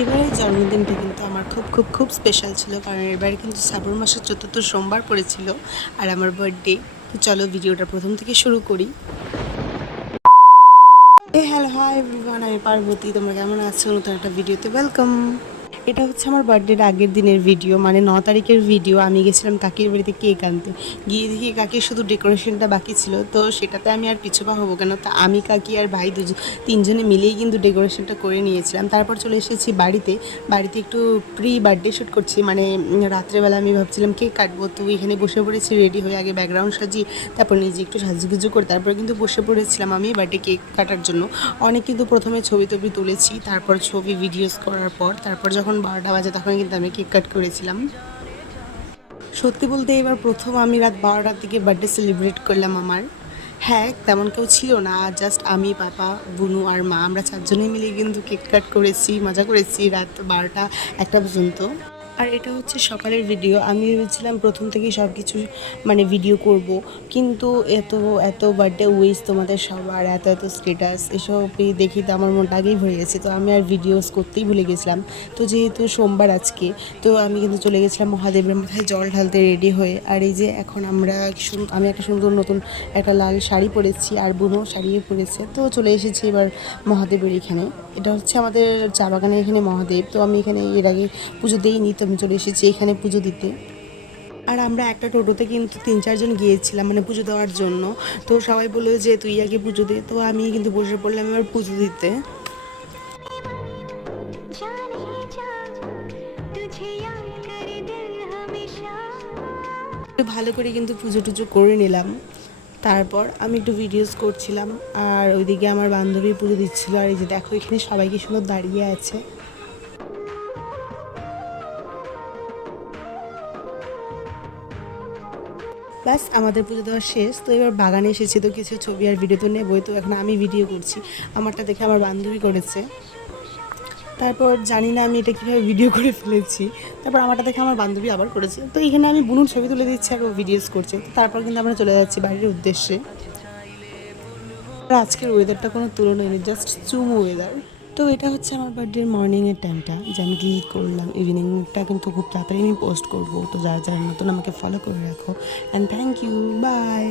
এবারের জন্মদিনটা কিন্তু আমার খুব খুব খুব স্পেশাল ছিল, কারণ এবারে কিন্তু শ্রাবণ মাসের চতুর্থ সোমবার পড়েছিল আর আমার বার্থডে। তো চলো ভিডিওটা প্রথম থেকে শুরু করি। হ্যালো, হাই এভরিওয়ান, আমি পার্বতী। তোমরা কেমন আছো? নতুন একটা ভিডিওতে ওয়েলকাম। এটা হচ্ছে আমার বার্থডের আগের দিনের ভিডিও, মানে 9 তারিখের ভিডিও। আমি গেছিলাম কাকির বাড়িতে কেক আনতে, গিয়ে দেখি কাকির শুধু ডেকোরেশনটা বাকি ছিল। তো সেটাতে আমি আর পিছুপা হবো কেন, তা আমি কাকি আর ভাই তিনজনে মিলেই কিন্তু ডেকোরেশনটা করে নিয়েছিলাম। তারপর চলে এসেছি বাড়িতে। বাড়িতে একটু প্রি বার্থডে শ্যুট করছি, মানে রাত্রেবেলা আমি ভাবছিলাম কেক কাটবো, তো এখানে বসে পড়েছি রেডি হয়ে। আগে ব্যাকগ্রাউন্ড সাজিয়ে তারপর নিজে একটু সাজুগুজু করে তারপর কিন্তু বসে পড়েছিলাম আমি বার্থডে কেক কাটার জন্য। অনেক কিন্তু প্রথমে ছবি টবি তুলেছি, তারপর ছবি ভিডিওস করার পর তারপর যখন 12টা বাজে তখন কিন্তু আমি কেক কাট করেছিলাম। সত্যি বলতে এবার প্রথম আমি রাত 12টার দিকে বার্থডে সেলিব্রেট করলাম আমার। হ্যাঁ, তেমন কেউ ছিল না, জাস্ট আমি, পাপা, বুনু আর মা, আমরা চারজনেই মিলে কিন্তু কেক কাট করেছি, মজা করেছি রাত 12টা 1টা পর্যন্ত। আর এটা হচ্ছে সকালের ভিডিও। আমি ভেবেছিলাম প্রথম থেকেই সব কিছু মানে ভিডিও করব, কিন্তু এত এত বার্থডে উইশ তোমাদের সবার, এত এত স্টেটাস, এসব দেখি তো আমার মনটা আগেই ভরে গেছে। তো আমি আর ভিডিওস করতেই ভুলে গেছিলাম। তো যেহেতু সোমবার আজকে, তো আমি কিন্তু চলে গেছিলাম মহাদেবের মাথায় জল ঢালতে রেডি হয়ে। আর এই যে এখন আমি একটা সুন্দর নতুন একটা লাল শাড়ি পরেছি, আর বুনো শাড়িও পরেছে। তো চলে এসেছি এবার মহাদেবের এখানে। এটা হচ্ছে আমাদের চা বাগানের এখানে মহাদেব। তো আমি এখানে এর আগে পুজো দিইনি, তো আমি চলে এসেছি এখানে পুজো দিতে। আর আমরা একটা টোটোতে কিন্তু 3-4 জন গিয়েছিলাম মানে পুজো দেওয়ার জন্য। তো সবাই বললো যে তুই আগে পুজো দে, তো আমি কিন্তু বসে পড়লাম এবার পুজো দিতে। ভালো করে কিন্তু পুজো টুজো করে নিলাম। তারপর আমি একটু ভিডিওস করছিলাম, আর ওইদিকে আমার বান্ধবী পুজো দিচ্ছিল। আর এই যে দেখো এখানে সবাই কি সুন্দর দাঁড়িয়ে আছে। ব্যাস আমাদের পুজো দেওয়া শেষ। তো এবার বাগানে এসেছি, তো কিছু ছবি আর ভিডিও তো নেবই। তো এখন আমি ভিডিও করছি, আমারটা দেখে আমার বান্ধবী করেছে। তারপর জানি না আমি এটা কীভাবে ভিডিও করে ফেলেছি। তারপর আমারটা দেখে আমার বান্ধবী আবার করেছে। তো এখানে আমি বুনুর ছবি তুলে দিচ্ছি আর ও ভিডিওস করছে। তো তারপর কিন্তু আমরা চলে যাচ্ছি বাড়ির উদ্দেশ্যে। আর আজকের ওয়েদারটা কোনো তুলনায় নেই, জাস্ট চুম ওয়েদার। তো এটা হচ্ছে আমার বার্থডের মর্নিংয়ের টাইমটা, যে আমি কী করলাম। ইভিনিংটা কিন্তু খুব তাড়াতাড়ি আমি পোস্ট করবো। তো যারা যারা নতুন আমাকে ফলো করে রাখো, অ্যান্ড থ্যাংক ইউ, বাই।